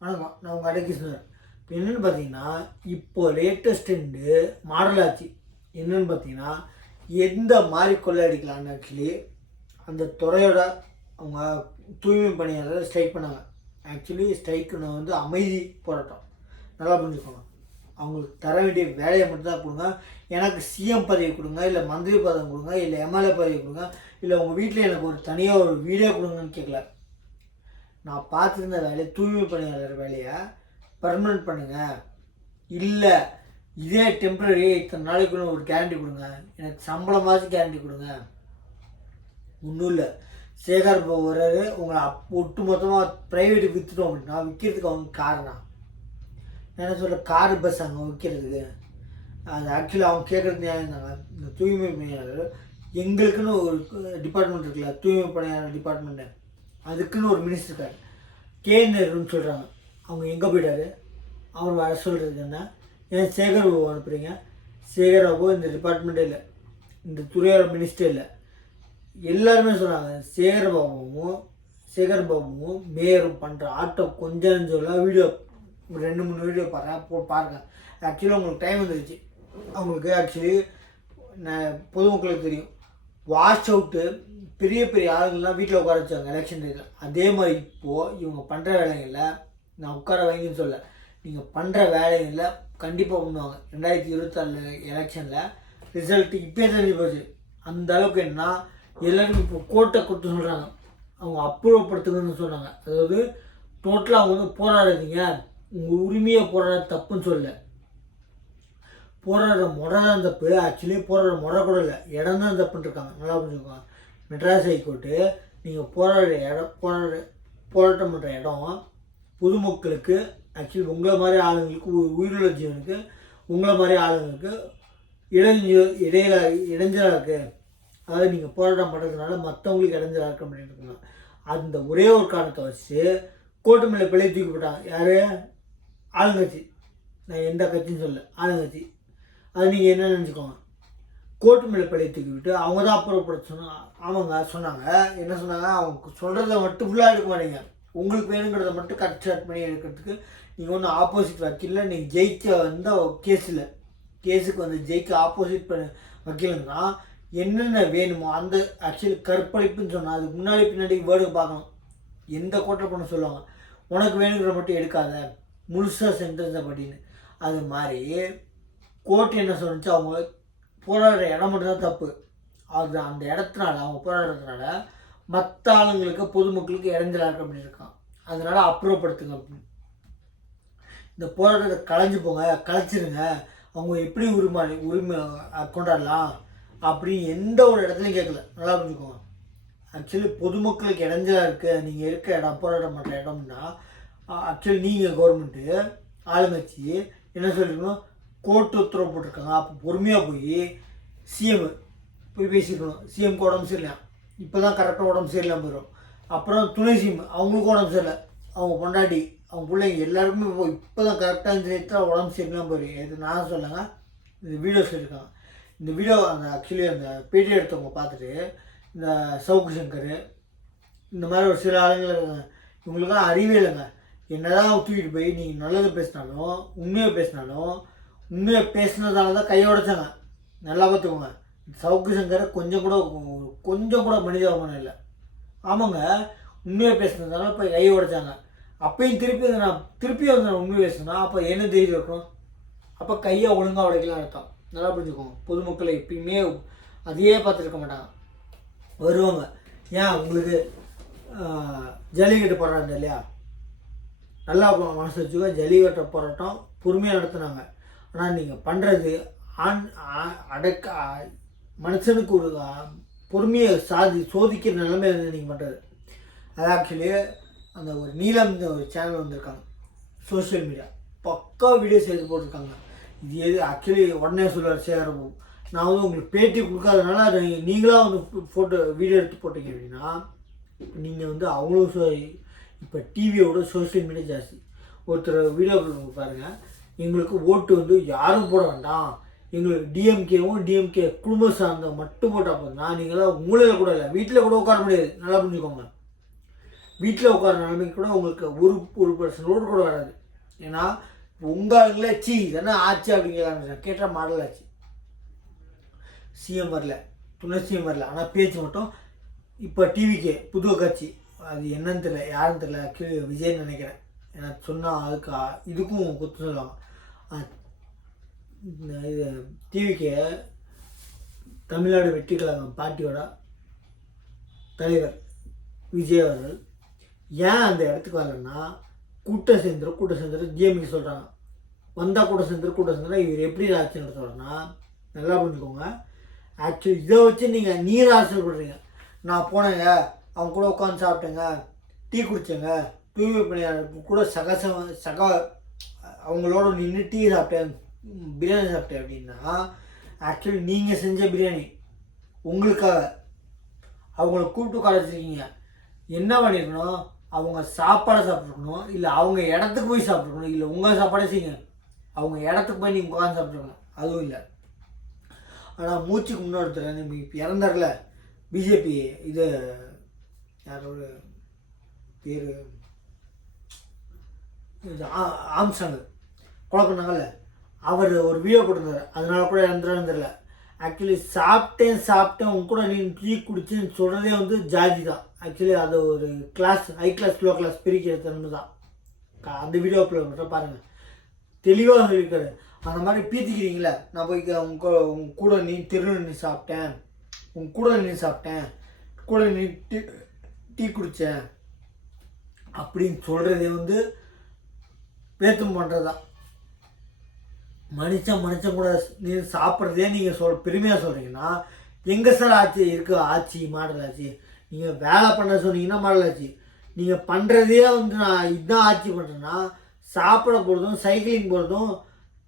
வணக்கம், நான் உங்கள் அடகிருஷ்ணர். இப்போ என்னென்னு பார்த்தீங்கன்னா, இப்போது லேட்டஸ்ட் ட்ரெண்டு மாடல் ஆச்சு. என்னென்னு பார்த்தீங்கன்னா, எந்த மாதிரி கொள்ளையடிக்கலான்னு ஆக்சுவலி அந்த துறையோட அவங்க தூய்மை பணியாளர் ஸ்ட்ரைக் பண்ணாங்க. ஆக்சுவலி ஸ்ட்ரைக்குன்னு வந்து அமைதி போராட்டம். நல்லா புரிஞ்சுக்கோங்க. அவங்களுக்கு தர வேண்டிய வேலையை மட்டும்தான் கொடுங்க. எனக்கு சிஎம் பதவி கொடுங்க, இல்லை மந்திரி பதவி கொடுங்க, இல்லை எம்எல்ஏ பதவி கொடுங்க, இல்லை உங்கள் வீட்டில் எனக்கு ஒரு தனியாக ஒரு வீடியோ கொடுங்கன்னு கேட்கல. நான் பார்த்துருந்த வேலையை தூய்மை பணியாளர் வேலையை பர்மனெண்ட் பண்ணுங்கள், இல்லை இதே டெம்ப்ரரி இத்தனை நாளைக்குள்ள ஒரு கேரண்டி கொடுங்க, எனக்கு சம்பளமாச்சும் கேரண்டி கொடுங்க. ஒன்றும் இல்லை, சேகர் பாபு வர்றாரு, உங்களை ஒட்டு மொத்தமாக ப்ரைவேட்டுக்கு விற்றுட்டோம் அப்படின்னா விற்கிறதுக்கு அவங்க காரணம் என்ன சொல்கிற கார் பஸ் அங்கே விற்கிறதுக்கு. அது ஆக்சுவலி அவங்க கேட்குறது நியாயம் இருந்தாங்க. இந்த தூய்மை பணியாளர் எங்களுக்குன்னு ஒரு டிபார்ட்மெண்ட் இருக்குல்ல, தூய்மை பணியாளர் டிபார்ட்மெண்ட்டு, அதுக்குன்னு ஒரு மினிஸ்டர் இருக்கார், கேன்னு சொல்கிறாங்க. அவங்க எங்கே போயிட்டார்? அவர் வர சொல்கிறதுக்கு என்ன? ஏன் சேகர் பாபு அனுப்புகிறீங்க? சேகர் பாபு இந்த டிபார்ட்மெண்ட்டே இல்லை, இந்த துறையோட மினிஸ்டர் இல்லை. எல்லாருமே சொல்கிறாங்க சேகர் பாபுவும் மேயரும் பண்ணுற ஆட்டோ கொஞ்சம் சொல்ல வீடியோ 2-3 வீடியோ பாருங்க. ஆக்சுவலி உங்களுக்கு டைம் வந்துருச்சு. அவங்களுக்கு ஆக்சுவலி பொதுமக்களுக்கு தெரியும், வாஷ் அவுட்டு பெரிய பெரிய ஆளுங்கள்லாம் வீட்டில் உட்கார வச்சாங்க எலெக்ஷன் டைமில். அதே மாதிரி இப்போது இவங்க பண்ணுற வேலைகளில் நான் உட்கார வைங்கன்னு சொல்ல, நீங்கள் பண்ணுற வேலைகளில் கண்டிப்பாக பண்ணுவாங்க. 2024 எலெக்ஷனில் ரிசல்ட்டு இப்போயே தெரிஞ்சு போச்சு. அந்த அளவுக்கு என்ன எல்லோரும் இப்போ கோர்ட்டை கொடுத்து சொல்கிறாங்க, அவங்க அப்புறப்படுத்துங்கன்னு சொன்னாங்க. அதாவது டோட்டலாக அவங்க வந்து போராடுறீங்க, உங்கள் உரிமையை போராட தப்புன்னு சொல்லலை, போராடுற முறை தான் தப்பு. ஆக்சுவலி போராடுற முறை கூட இல்லை, இடம் தான் தப்புன்னு இருக்காங்க. நல்லா புரிஞ்சுக்கோங்க. மெட்ராஸ் ஹைகோர்ட்டு நீங்கள் போராட்டம் பண்ணுற இடம் பொதுமக்களுக்கு, ஆக்சுவலி உங்களை மாதிரி ஆளுங்களுக்கு, உயிருள்ள ஜீவனுக்கு, உங்களை மாதிரி ஆளுங்களுக்கு இடைஞ்சலாக இருக்குது. அதாவது நீங்கள் போராட்டம் பண்ணுறதுனால மற்றவங்களுக்கு இடைஞ்சலாக இருக்கு அப்படின்னு இருக்காங்க. அந்த ஒரே ஒரு காரணத்தை வச்சு கோர்ட்டு மேலே பிள்ளை தூக்கி போட்டாங்க. யார்? ஆளுங்கட்சி. நான் எந்த கட்சின்னு சொல்ல, ஆளுங்கட்சி. அது நீங்கள் என்ன நினச்சிக்கோங்க. கோர்ட்டு மேலே பழைய தூக்கி விட்டு அவங்க தான் அப்புறப்படுத்த சொன்னாங்க. ஆமாங்க சொன்னாங்க. என்ன சொன்னாங்க? அவங்க சொல்கிறத மட்டும் ஃபுல்லாக எடுக்க மாட்டீங்க, உங்களுக்கு வேணுங்கிறத மட்டும் கட் ஷார்ட் பண்ணி எடுக்கிறதுக்கு நீங்கள் ஒன்றும் ஆப்போசிட் வக்கீல்ல நீங்கள் ஜெயிக்க வந்த கேஸுக்கு வந்து ஜெயிக்க ஆப்போசிட் பண்ண வக்கீலுன்னா என்னென்ன வேணுமோ அந்த ஆக்சுவலி கற்பழிப்புன்னு சொன்னால் அதுக்கு முன்னாடி பின்னாடி வேர்டு பார்க்கணும். எந்த கோர்ட்டில் பண்ண சொல்லுவாங்க, உனக்கு வேணுங்கிற மட்டும் எடுக்காத, முழுசாக சென்டென்ஸை படின்னு. அது மாதிரி கோர்ட் என்ன சொன்னிச்சு, அவங்க போராடுற இடம் மட்டும்தான் தப்பு. அது அந்த இடத்துனால அவங்க போராடுறதுனால மற்ற ஆளுங்களுக்கு பொதுமக்களுக்கு இடைஞ்சலாக இருக்கு அப்படின்னு இருக்கான். அதனால அப்புறப்படுத்துங்க அப்படின்னு. இந்த போராட்டத்தை கலைச்சிருங்க, அவங்க எப்படி உரிமை கொண்டாடலாம் அப்படின்னு எந்த ஒரு இடத்துலையும் கேட்கல. நல்லா புரிஞ்சுக்கோங்க. ஆக்சுவலி பொதுமக்களுக்கு இடைஞ்சலாக இருக்குது நீங்கள் இருக்க இடம், போராட்டம் பண்ணுற இடம்னா ஆக்சுவலி நீங்கள் கவர்மெண்ட்டு ஆளுங்கட்சி என்ன சொல்லிருக்கணும், கோர்ட்டு உத்தரவு போட்டிருக்காங்க. அப்போ பொறுமையாக போய் சிஎம் போய் பேசிக்கணும். சிஎம்க்கு உடம்பு சரியில்லை, இப்போ தான் கரெக்டாக உடம்பு சரியில்லாமல் போயிடும். அப்புறம் துணை சிஎம், அவங்களுக்கும் உடம்பு சரியில்லை, அவங்க பொண்டாட்டி, அவங்க பிள்ளைங்க எல்லாருக்குமே இப்போ தான் கரெக்டாக இந்த உடம்பு சரியில்லாமல் போயிடும். இது நான் சொல்லுங்க, இந்த வீடியோ சொல்லியிருக்காங்க. இந்த வீடியோ அந்த ஆக்சுவலி அந்த பேட்டி எடுத்தவங்க பார்த்துட்டு இந்த சவுக்கு சங்கர் இந்த மாதிரி ஒரு சில ஆளுங்கள் இருக்காங்க, இவங்களுக்கெல்லாம் அறிவே இல்லைங்க. என்ன தான் தூக்கிட்டு போய் நீங்கள் நல்லது பேசினாலும் உண்மையை பேசினதால தான் கையை உடைச்சாங்க. நல்லா பார்த்துக்கோங்க. சவுக்கு சங்கரை கொஞ்சம் கூட மனிதாபனம் இல்லை. ஆமாங்க, உண்மையை பேசினதால போய் கையை உடைச்சாங்க. அப்பயும் திருப்பி வந்து நான் உண்மையை பேசினா அப்போ என்ன தைரியம் இருக்கணும்? அப்போ கையை ஒழுங்காக உடைக்கலாம் அர்த்தம். நல்லா புரிஞ்சுக்கோங்க. பொதுமக்களை எப்பயுமே அதையே பார்த்துருக்க மாட்டாங்க, வருவாங்க. ஏன் உங்களுக்கு ஜல்லிக்கட்டு போராட்டம் இல்லையா? நல்லா மனசு வச்சுக்கோ. ஜல்லிக்கட்டு போராட்டம் பொறுமையாக நடத்துனாங்க. ஆனால் நீங்கள் பண்ணுறது மனுஷனுக்கு ஒரு பொறுமையை சோதிக்கிற நிலைமை நீங்கள் பண்ணுறது. அது ஆக்சுவலி அந்த ஒரு நீலம் ஒரு சேனல் வந்திருக்காங்க, சோஷியல் மீடியா பக்கா வீடியோஸ் எடுத்து போட்டிருக்காங்க. இது எது ஆக்சுவலி உடனே சொல்லுவார் சேகர் பாபு, நான் வந்து உங்களுக்கு பேட்டி கொடுக்காதனால அதை நீங்களாக வந்து வீடியோ எடுத்து போட்டீங்க அப்படின்னா நீங்கள் வந்து அவ்வளோ இப்போ டிவியோட சோஷியல் மீடியா ஜாஸ்தி. ஒருத்தர் வீடியோ பாருங்கள், எங்களுக்கு ஓட்டு வந்து யாரும் போட வேண்டாம், எங்களுக்கு டிஎம்கே குடும்பம் சார்ந்த மட்டும் போட்டால் போதும், நீங்களாம் மூலையில் கூட இல்லை, வீட்டில் கூட உட்கார முடியாது. நல்லா புரிஞ்சுக்கோங்க. வீட்டில் உட்கார நிலைமைக்கு கூட உங்களுக்கு ஒரு பர்சன்ட் ரோடு கூட வராது. ஏன்னா உங்களே தானே ஆச்சு அப்படிங்கிற கேட்டால் மாடல் ஆச்சு. சிஎம் வரல, துணை சிஎம் வரல, ஆனால் பேச்சு மட்டும். இப்போ டிவிக்கு புது கட்சி, அது என்னன்னு தெரியல, யாருன்னு தெரியல, ஆக்சுவலி விஜய்ன்னு நினைக்கிறேன். ஏன்னா சொன்னால் அதுக்கு இதுக்கும் குத்து சொல்லுவாங்க. இது டிவிக்கு தமிழ்நாடு வெற்றி கழகம் பார்ட்டியோட தலைவர் விஜய் அவர்கள் ஏன் அந்த இடத்துக்கு வரலன்னா, கூட்டம் சேர்ந்துடும் டிஎம்கே சொல்கிறாங்க. வந்தால் கூட்டம் சேர்ந்துடும் இவர் எப்படி ஆட்சி நடத்துவார்னா, நல்லா புரிஞ்சுக்கோங்க. ஆக்சுவலி இதை வச்சு நீங்கள் நீர் அரசியல் பண்ணுறீங்க. நான் போனேங்க, அவங்க கூட உட்காந்து சாப்பிட்டேங்க, டீ குடித்தேங்க, தூய்மை பணியாளர் கூட அவங்களோட நின்று டீ சாப்பிட்டேன், பிரியாணி சாப்பிட்டேன் அப்படின்னா, ஆக்சுவலி நீங்கள் செஞ்ச பிரியாணி உங்களுக்காக அவங்கள கூப்பிட்டு கலைச்சிருக்கீங்க. என்ன பண்ணியிருக்கணும், அவங்க சாப்பாடை சாப்பிட்ருக்கணும், இல்லை அவங்க இடத்துக்கு போய் சாப்பிட்ருக்கணும், இல்லை உங்கள் சாப்பாடே செய்யுங்க, அவங்க இடத்துக்கு போய் நீங்கள் உட்காந்து சாப்பிட்ருக்கணும். அதுவும் இல்லை. ஆனால் மூச்சுக்கு முன்னொருத்தர் இப்போ இறந்தார்ல பிஜேபி, இது யாரோட பேர், ஆம்சாங் கொலை பண்ணாங்கல்ல, அவர் ஒரு வீடியோ போட்டிருந்தார். அதனால கூட இறந்துறான்னு தெரியல. ஆக்சுவலி சாப்பிட்டேன் உங்க கூட நீ டீ குடிச்சுன்னு சொல்கிறதே வந்து ஜாதி தான். ஆக்சுவலி அது ஒரு class, high class low class பிரிக்கிற தன்மை தான். அந்த வீடியோ அப்லோட் பண்ணுற பாருங்கள், தெளிவாக சொல்லியிருக்காரு. அந்த மாதிரி பீத்திக்கிறீங்களே, நான் போய் உங்க கூட நீ திருநெல்வேலி சாப்பிட்டேன், உங்க கூட நீ சாப்பிட்டேன், கூட நீ டீ குடித்தேன் அப்படின்னு சொல்கிறதே வந்து பேத்தம் பண்ணுறதான். மனுஷன் கூட நீ சாப்பிட்றதே நீங்கள் பெருமையாக சொல்கிறீங்கன்னா, எங்கே சார் ஆட்சி இருக்குது, ஆட்சி மாடல் ஆட்சி. நீங்கள் வேலை பண்ண சொன்னீங்கன்னா மாடல் ஆட்சி. நீங்கள் பண்ணுறதே வந்து நான் இதுதான் ஆட்சி பண்ணுறேன்னா, சாப்பிட போகிறதும் சைக்கிளிங் போகிறதும்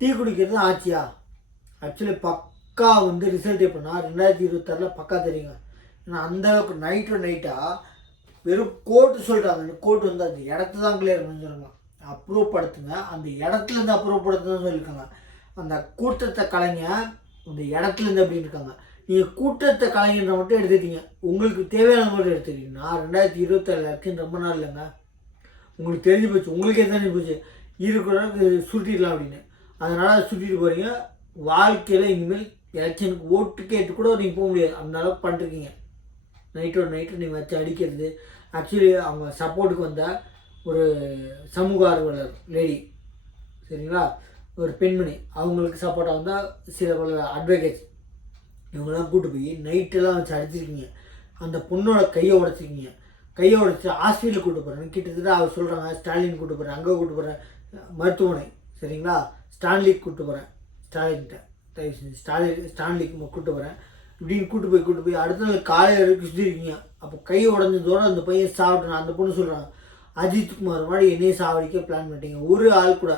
டீ குடிக்கிறதும் ஆட்சியா? ஆக்சுவலி பக்கா வந்து ரிசல்ட் எப்படின்னா 2026 பக்கா தெரியுங்க. ஏன்னா அந்தளவுக்கு நைட்டாக வெறும் கோர்ட்டு சொல்லிட்டாங்க. கோர்ட்டு வந்து அந்த இடத்த தான் கிளியர் பண்ணி சொல்லுங்க, அப்ரூவ் படுத்துங்க, அந்த இடத்துலேருந்து அப்ரூவ் படுத்துன்னு சொல்லியிருக்காங்க. அந்த கூட்டத்தை கலைங்க, அந்த இடத்துலேருந்து அப்படின்னு இருக்காங்க. நீங்கள் கூட்டத்தை கலைஞன்ற மட்டும் எடுத்துட்டீங்க, உங்களுக்கு தேவையான மட்டும் எடுத்துக்கிட்டீங்கன்னா 2027 ரொம்ப நாள் இல்லைங்க. உங்களுக்கு தெரிஞ்சு போச்சு, உங்களுக்கே தெரிஞ்சு போச்சு இருக்கிற சுருட்டிடலாம் அப்படின்னு. அதனால் சுட்டிட்டு போகிறீங்க. வாழ்க்கையில் இனிமேல் எலெக்ஷனுக்கு ஓட்டு கேட்டு கூட நீங்கள் போக முடியாது, அந்த அளவுக்கு பண்ணிருக்கீங்க. நைட்டு நீங்கள் வச்சு அடிக்கிறது. ஆக்சுவலி அவங்க சப்போர்ட்டுக்கு வந்த ஒரு சமூக ஆர்வலர் லேடி, சரிங்களா, ஒரு பெண்மணி, அவங்களுக்கு சப்போர்ட்டாக வந்தால் சில பல அட்வொகேட்ஸ், இவங்கெல்லாம் கூப்பிட்டு போய் நைட்டெல்லாம் வச்சு அடிச்சிருக்கீங்க. அந்த பொண்ணோட கையை உடச்சிருக்கீங்க. கையை உடச்சி ஹாஸ்பிட்டலுக்கு கூப்பிட்டு போகிறேன். கிட்டத்தட்ட அவர் சொல்கிறாங்க ஸ்டாலின் கூப்பிட்டு போகிறேன், அங்கே கூப்பிட்டு போகிறேன், மருத்துவமனை, சரிங்களா, ஸ்டான்லிக்கு கூப்பிட்டு போகிறேன், ஸ்டான்லிக்கு கூப்பிட்டு போகிறேன் இப்படின்னு கூப்பிட்டு போய் அடுத்த நாள் காலையில் வரைக்கும் சுற்றிருக்கீங்க. அப்போ கை உடஞ்சதோடு அந்த பையன் சாப்பிட்டேன். அந்த பொண்ணு சொல்கிறாங்க, அஜித் குமார் மாதிரி என்னையும் சாவடிக்க பிளான் பண்ணிட்டீங்க. ஒரு ஆள் கூட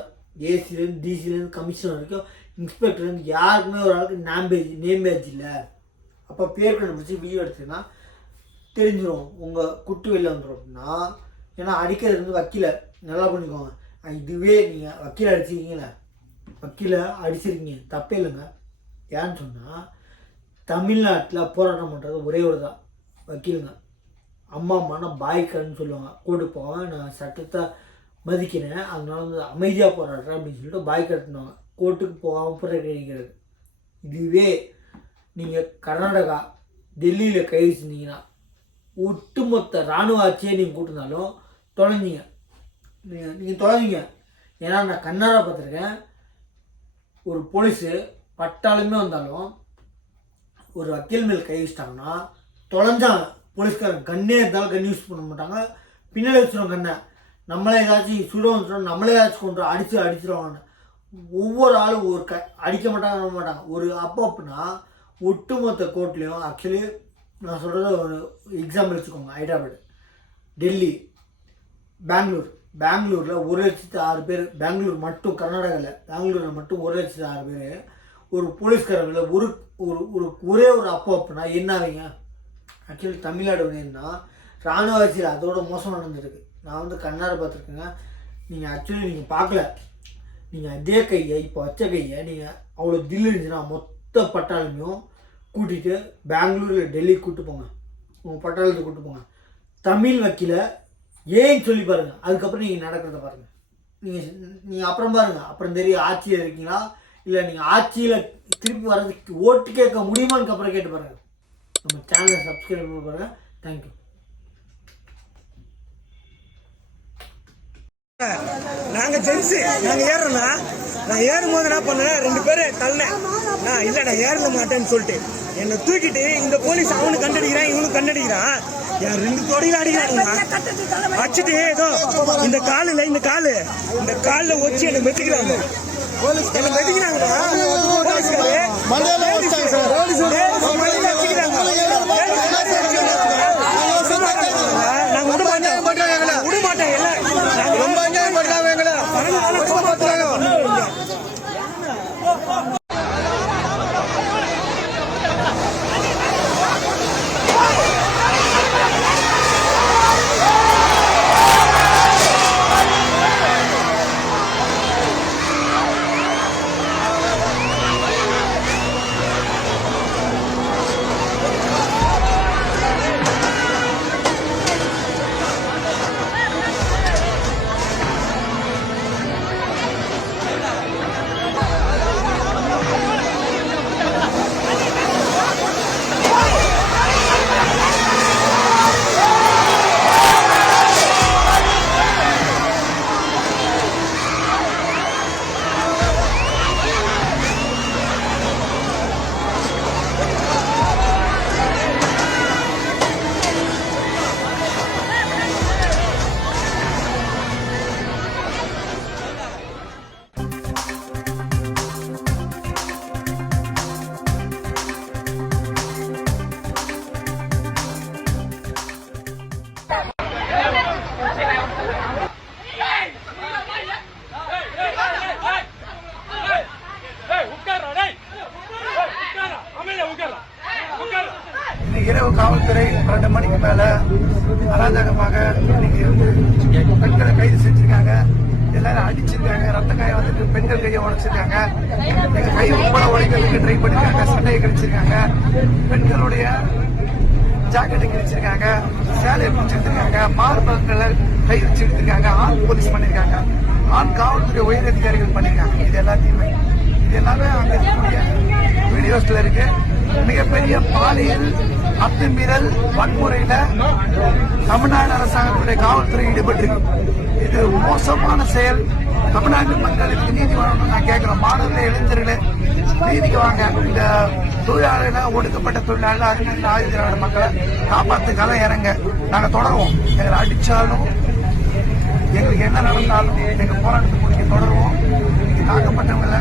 ஏசிலேருந்து டிசிலேருந்து கமிஷனர் வரைக்கும் இன்ஸ்பெக்டர்லேருந்து யாருக்குமே ஒரு ஆளுக்கு நேம் பேஜ் இல்லை. அப்போ பேர் கண்டுபிடிச்சி வீடியோ எடுத்தீங்கன்னா தெரிஞ்சிடும், உங்கள் குட்டு வெளில வந்துடும் அப்படின்னா. ஏன்னா அடிக்கிறது வந்து வக்கீல நல்லா பண்ணிக்கோங்க. இதுவே நீங்கள் வக்கீலை அடிச்சிருக்கீங்களே, வக்கீலை அடிச்சிருக்கீங்க, தப்பே இல்லைங்க. ஏன்னு சொன்னால் தமிழ்நாட்டில் போராட்டம் பண்ணுறது ஒரே ஒரு தான், வக்கீலுங்க. அம்மானா பாய்க்கன்னு சொல்லுவாங்க. கோர்ட்டு போவேன், நான் சட்டத்தை மதிக்கிறேன், அதனால வந்து அமைதியாக போராடுறேன் அப்படின்னு சொல்லிட்டு பாய் கட்டுனாங்க. கோர்ட்டுக்கு போகாமல் புறக்கணிக்கிறது. இதுவே நீங்கள் கர்நாடகா டெல்லியில் கை வச்சுருந்தீங்கன்னா ஒட்டுமொத்த இராணுவ ஆட்சியை நீங்கள் கூட்டிருந்தாலும் தொலைஞ்சிங்க, நீங்கள் தொலைஞ்சிங்க. ஏன்னா நான் கண்ணார பார்த்துருக்கேன், ஒரு போலீஸு பட்டாலுமே வந்தாலும் ஒரு வக்கீல் மேல் கை வச்சிட்டாங்கன்னா தொலைஞ்சாங்க. போலீஸ்காரன் கண்ணே இருந்தாலும் கண் யூஸ் பண்ண மாட்டாங்க, பின்னாடி வச்சுருவோம் கண்ணை. நம்மளே ஏதாச்சும் சுட வந்துடும், நம்மளே ஏதாச்சும் கொண்டு அடிச்சிருவாங்க. ஒவ்வொரு ஆளும் ஒரு அடிக்க மாட்டாங்க. ஒரு அப்படின்னா ஒட்டுமொத்த கோர்ட்லேயும், ஆக்சுவலி நான் சொல்கிறது ஒரு எக்ஸாம்பிள் வச்சுக்கோங்க, ஹைதராபாத், டெல்லி, பெங்களூரில் 1,06,000 பேர், பெங்களூர் மட்டும், கர்நாடகாவில் பெங்களூரில் மட்டும் 1,06,000 பேர் ஒரு போலீஸ்காரங்களில் ஒரே ஒரு அப்படின்னா என்ன ஆவீங்க? ஆக்சுவலி தமிழ்நாடு என்னன்னா இராணுவ ஆட்சியில் அதோட மோசம் நடந்துருக்கு. நான் வந்து கண்ணார பார்த்துருக்கேங்க. நீங்கள் ஆக்சுவலி நீங்கள் பார்க்கல, நீங்கள் அதே கையை இப்போ வச்ச கையை நீங்கள் அவ்வளோ தில் இருந்துச்சுன்னா மொத்த பட்டாளமையும் கூட்டிகிட்டு பெங்களூரில் டெல்லிக்கு கூப்பிட்டு போங்க, உங்கள் பட்டாளத்தை கூப்பிட்டு போங்க. தமிழ் வக்கீலை ஏன்னு சொல்லி பாருங்கள். அதுக்கப்புறம் நீங்கள் நடக்கிறத பாருங்கள். நீங்கள் அப்புறம் பாருங்கள், அப்புறம் தெரியும் ஆட்சியில் இருக்கீங்களா இல்லை நீங்கள் ஆட்சியில் திருப்பி வர்றதுக்கு ஓட்டு கேட்க முடியுமான்னு அப்புறம் கேட்டு பாருங்கள். நம்ம சேனலை சப்ஸ்கிரைப் பண்ணி பாருங்கள். தேங்க்யூ. நாங்க ஜென்ஸு நாங்க ஏறோம்னா நான் ஏறும் போது என்ன பண்ணேன், 2 பேரும் தள்ளேன். நான் இல்லை நான் ஏறல மாட்டேன்னு சொல்லிட்டு என்னை தூக்கிட்டு இந்த போலீஸ் அவனுக்கு கண்டடிக்கிறான் இவனுக்கு கண்டடிக்கிறான். என் 2 தொடையில அடிக்கிறானுங்க. அடிச்சுட்டு ஏதோ இந்த காலில் வச்சு என்னை மெத்திக்கிறாங்க. என்னை மெத்திக்கிறாங்கண்ணா போலீஸ்காரு நாங்க விட மாட்டேன் எல்லாம் இரவு காவல்துறை 2 மணிக்கு மேல அராஜகமாக இன்னைக்கு இருந்து பெண்களை கைது செஞ்சிருக்காங்க. எல்லாரும் அடிச்சிருக்காங்க. ரத்த காயம் வந்துட்டு பெண்கள் கையை உடைச்சிருக்காங்க. எங்க கை உட்பட உடைக்கிறதுக்கு ட்ரை பண்ணிருக்காங்க. சண்டையை கழிச்சிருக்காங்க. பெண்களுடைய ஜாக்கெட்டை கிழிச்சிருக்காங்க. சேலையை பிடிச்சிருக்காங்க. மார்பகங்களை கை வச்சு எடுத்திருக்காங்க. ஆண் போலீஸ் பண்ணிருக்காங்க. ஆண் காவல்துறை உயர் அதிகாரிகள் பண்ணிருக்காங்க. இது எல்லாமே அங்க இருக்கக்கூடிய வீடியோஸ்ல இருக்கு. மிகப்பெரிய பாலியல் அத்துமீறல் வன்முறையில தமிழ்நாடு அரசாங்கத்துடைய காவல்துறை ஈடுபட்டிருக்கு. இது மோசமான செயல். தமிழ்நாட்டு மக்களுக்கு நீதி வழங்கணும் நான் கேட்கிறோம். மாணவர்களே, இளைஞர்களே, நீதிக்கு வாங்க. இந்த தொழிலாளர்கள், ஒடுக்கப்பட்ட தொழிலாளர்கள், அறிஞர்கள், ஆயுத மக்களை காப்பாத்துக்காக இறங்க. நாங்க தொடருவோம். எங்களை அடிச்சாலும் எங்களுக்கு என்ன நடந்தாலும் எங்க போராட்டத்தை முடிக்க தொடருவோம். தாக்கப்பட்டவங்களை